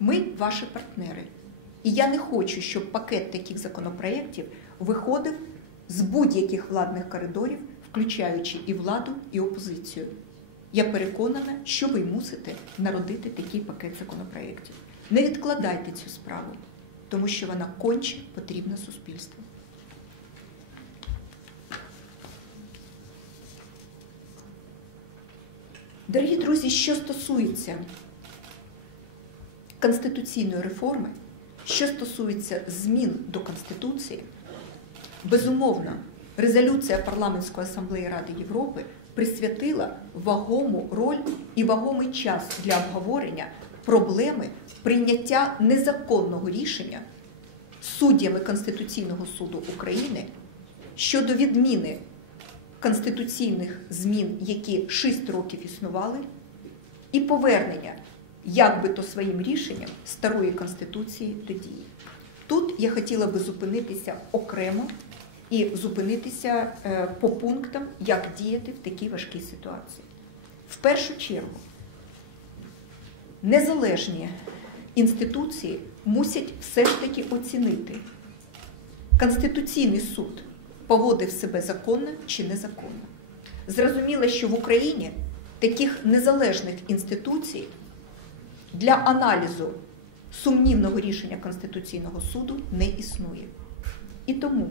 Ми ваші партнери. І я не хочу, щоб пакет таких законопроєктів виходив з будь-яких владних коридорів, включаючи і владу, і опозицію. Я переконана, що ви мусите народити такий пакет законопроєктів. Не відкладайте цю справу, тому що вона конче потрібна суспільству. Дорогі друзі, що стосується конституційної реформи, що стосується змін до Конституції, безумовно, резолюція Парламентської асамблеї Ради Європи присвятила вагому роль і вагомий час для обговорення проблеми прийняття незаконного рішення суддями Конституційного суду України щодо відміни конституційних змін, які 6 років існували, і повернення, як би то своїм рішенням, старої Конституції до дії. Тут я хотіла би зупинитися окремо і зупинитися е, по пунктам, як діяти в такій важкій ситуації. В першу чергу, незалежні інституції мусять все ж таки оцінити Конституційний суд поводив себе законно чи незаконно. Зрозуміло, що в Україні таких незалежних інституцій для аналізу сумнівного рішення Конституційного суду не існує. І тому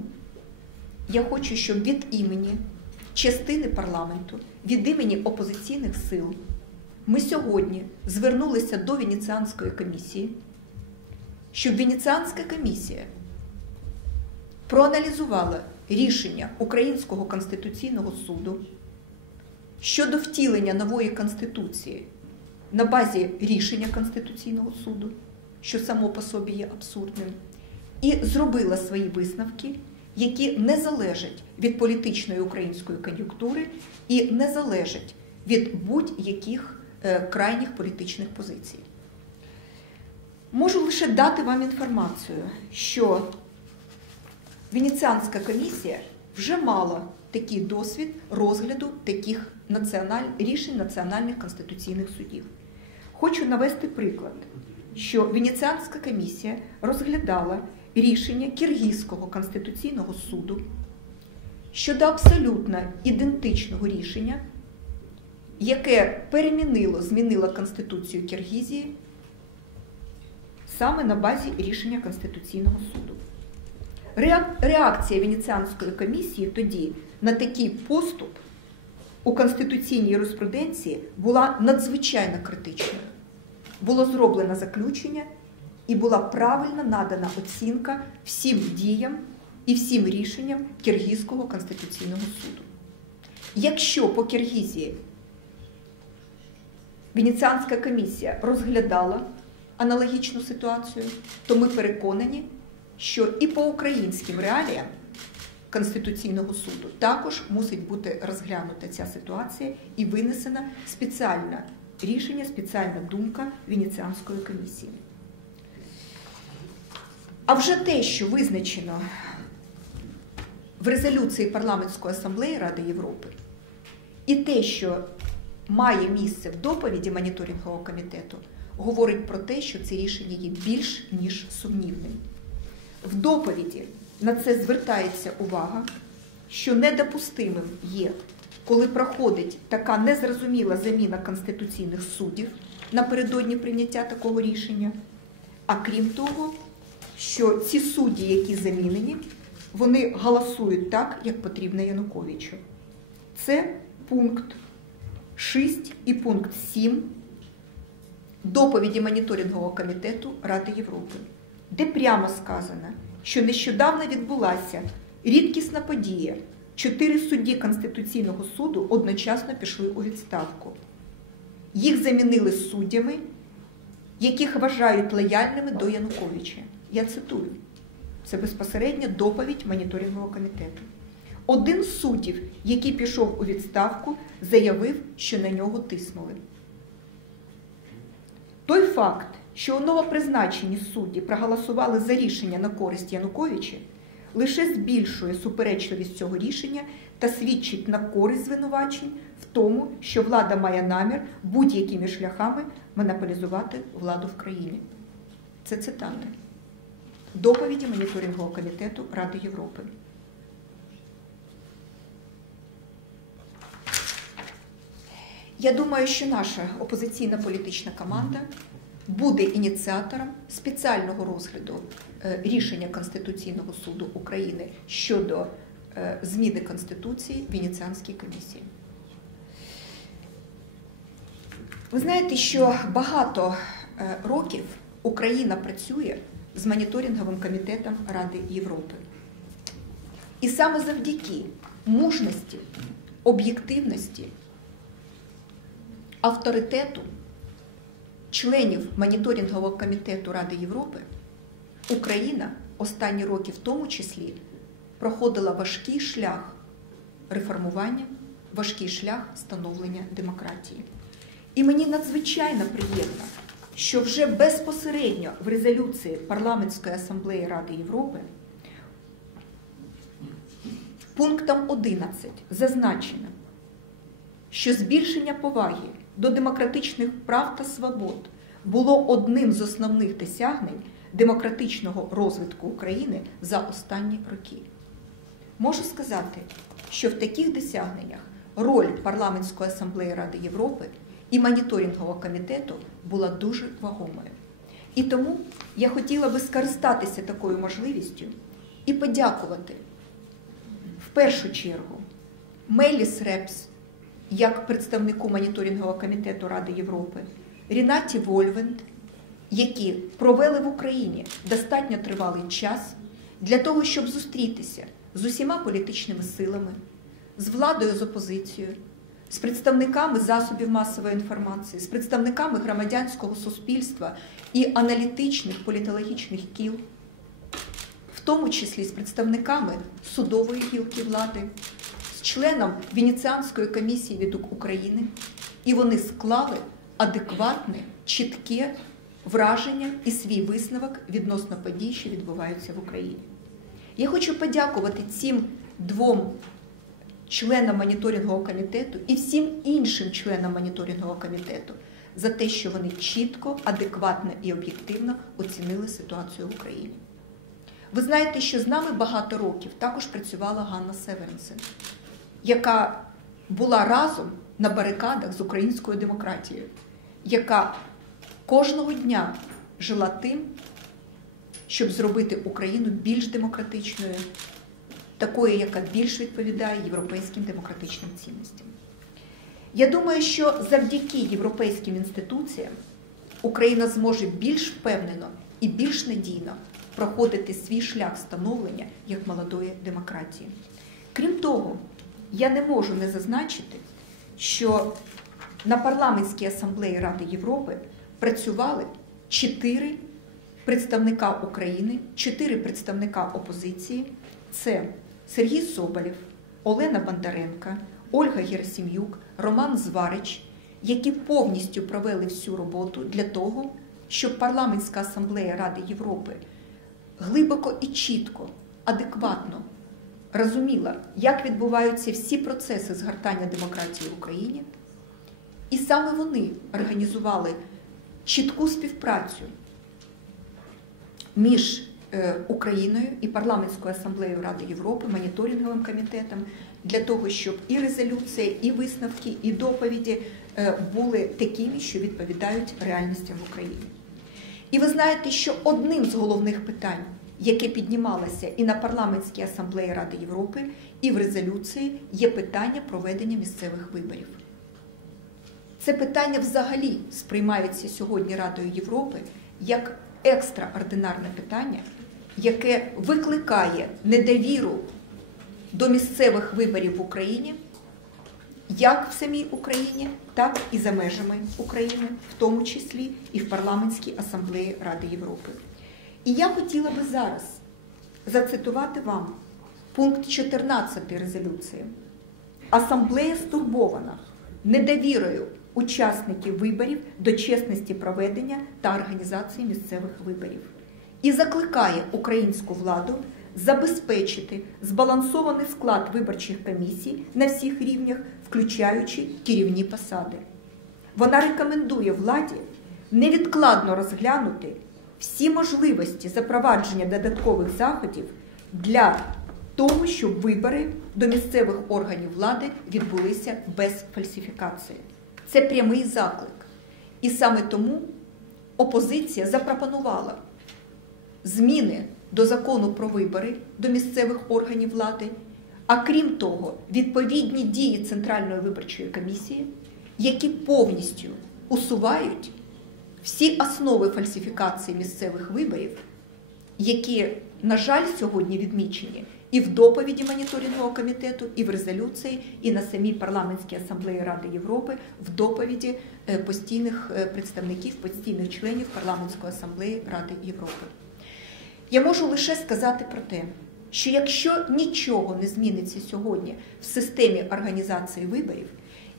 я хочу, щоб від імені частини парламенту, від імені опозиційних сил ми сьогодні звернулися до Венеціанської комісії, щоб Венеціанська комісія проаналізувала рішення Українського конституційного суду щодо втілення нової конституції на базі рішення Конституційного суду, що само по собі є абсурдним, і зробила свої висновки, які не залежать від політичної української кон'юнктури і не залежать від будь-яких е, крайніх політичних позицій. Можу лише дати вам інформацію, що Венеціанська комісія вже мала такий досвід розгляду таких національ... рішень національних конституційних судів. Хочу навести приклад, що Венеціанська комісія розглядала рішення Киргизького конституційного суду щодо абсолютно ідентичного рішення, яке перемінило, змінило Конституцію Киргизії саме на базі рішення Конституційного суду. Реакція Венеціанської комісії тоді на такий поступ у конституційній юриспруденції була надзвичайно критичною. Було зроблено заключення і була правильно надана оцінка всім діям і всім рішенням Киргизького конституційного суду. Якщо по Киргизії Венеціанська комісія розглядала аналогічну ситуацію, то ми переконані, що і по українським реаліям Конституційного суду також мусить бути розглянута ця ситуація і винесена спеціальне рішення, спеціальна думка Венеціанської комісії. А вже те, що визначено в резолюції Парламентської асамблеї Ради Європи, і те, що має місце в доповіді моніторингового комітету, говорить про те, що це рішення є більш ніж сумнівним. В доповіді на це звертається увага, що недопустимим є, коли проходить така незрозуміла заміна конституційних суддів напередодні прийняття такого рішення. А крім того, що ці судді, які замінені, вони голосують так, як потрібно Януковичу. Це пункт 6 і пункт 7 доповіді моніторингового комітету Ради Європи, де прямо сказано, що нещодавно відбулася рідкісна подія. Чотири судді Конституційного суду одночасно пішли у відставку. Їх замінили суддями, яких вважають лояльними до Януковича. Я цитую, це безпосередня доповідь моніторингового комітету. Один з суддів, який пішов у відставку, заявив, що на нього тиснули. Той факт, що у новопризначені судді проголосували за рішення на користь Януковича, лише збільшує суперечливість цього рішення та свідчить на користь звинувачень в тому, що влада має намір будь-якими шляхами монополізувати владу в країні. Це цитати. Доповіді моніторингового комітету Ради Європи. Я думаю, що наша опозиційна політична команда буде ініціатором спеціального розгляду е, рішення Конституційного суду України щодо е, зміни Конституції Венеціанській комісії. Ви знаєте, що багато е, років Україна працює з моніторинговим комітетом Ради Європи. І саме завдяки мужності, об'єктивності, авторитету членів моніторингового комітету Ради Європи Україна останні роки в тому числі проходила важкий шлях реформування, важкий шлях становлення демократії. І мені надзвичайно приємно, що вже безпосередньо в резолюції Парламентської асамблеї Ради Європи пунктом 11 зазначено, що збільшення поваги до демократичних прав та свобод було одним з основних досягнень демократичного розвитку України за останні роки. Можу сказати, що в таких досягненнях роль Парламентської асамблеї Ради Європи і моніторингового комітету була дуже вагомою. І тому я хотіла би скористатися такою можливістю і подякувати в першу чергу Меліс Репс як представнику моніторингового комітету Ради Європи, Рінаті Вольвенд, які провели в Україні достатньо тривалий час для того, щоб зустрітися з усіма політичними силами, з владою з опозицією, з представниками засобів масової інформації, з представниками громадянського суспільства і аналітичних політологічних кіл, в тому числі з представниками судової гілки влади, членом Венеціанської комісії від України, і вони склали адекватне, чітке враження і свій висновок відносно подій, що відбуваються в Україні. Я хочу подякувати цим двом членам моніторингового комітету і всім іншим членам моніторингового комітету за те, що вони чітко, адекватно і об'єктивно оцінили ситуацію в Україні. Ви знаєте, що з нами багато років також працювала Ганна Северенсен, яка була разом на барикадах з українською демократією, яка кожного дня жила тим, щоб зробити Україну більш демократичною, такою, яка більш відповідає європейським демократичним цінностям. Я думаю, що завдяки європейським інституціям Україна зможе більш впевнено і більш надійно проходити свій шлях становлення як молодої демократії. Крім того, я не можу не зазначити, що на парламентській асамблеї Ради Європи працювали чотири представника України, чотири представника опозиції. Це Сергій Соболєв, Олена Бондаренка, Ольга Герасим'юк, Роман Зварич, які повністю провели всю роботу для того, щоб парламентська асамблея Ради Європи глибоко і чітко, адекватно розуміла, як відбуваються всі процеси згортання демократії в Україні. І саме вони організували чітку співпрацю між е, Україною і парламентською асамблеєю Ради Європи, моніторинговим комітетом для того, щоб і резолюція, і висновки, і доповіді е, були такими, що відповідають реальностям в Україні. І ви знаєте, що одним з головних питань, яке піднімалося і на парламентській асамблеї Ради Європи, і в резолюції, є питання проведення місцевих виборів. Це питання взагалі сприймається сьогодні Радою Європи як екстраординарне питання, яке викликає недовіру до місцевих виборів в Україні, як в самій Україні, так і за межами України, в тому числі і в парламентській асамблеї Ради Європи. І я хотіла би зараз зацитувати вам пункт 14 резолюції. Асамблея стурбована недовірою учасників виборів до чесності проведення та організації місцевих виборів і закликає українську владу забезпечити збалансований склад виборчих комісій на всіх рівнях, включаючи керівні посади. Вона рекомендує владі невідкладно розглянути всі можливості запровадження додаткових заходів для того, щоб вибори до місцевих органів влади відбулися без фальсифікації. Це прямий заклик. І саме тому опозиція запропонувала зміни до закону про вибори до місцевих органів влади, а крім того, відповідні дії Центральної виборчої комісії, які повністю усувають всі основи фальсифікації місцевих виборів, які, на жаль, сьогодні відмічені і в доповіді моніторингового комітету, і в резолюції, і на самій парламентській асамблеї Ради Європи в доповіді е, постійних е, представників, постійних членів парламентської асамблеї Ради Європи. Я можу лише сказати про те, що якщо нічого не зміниться сьогодні в системі організації виборів,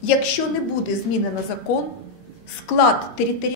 якщо не буде змінено закон, склад територіальної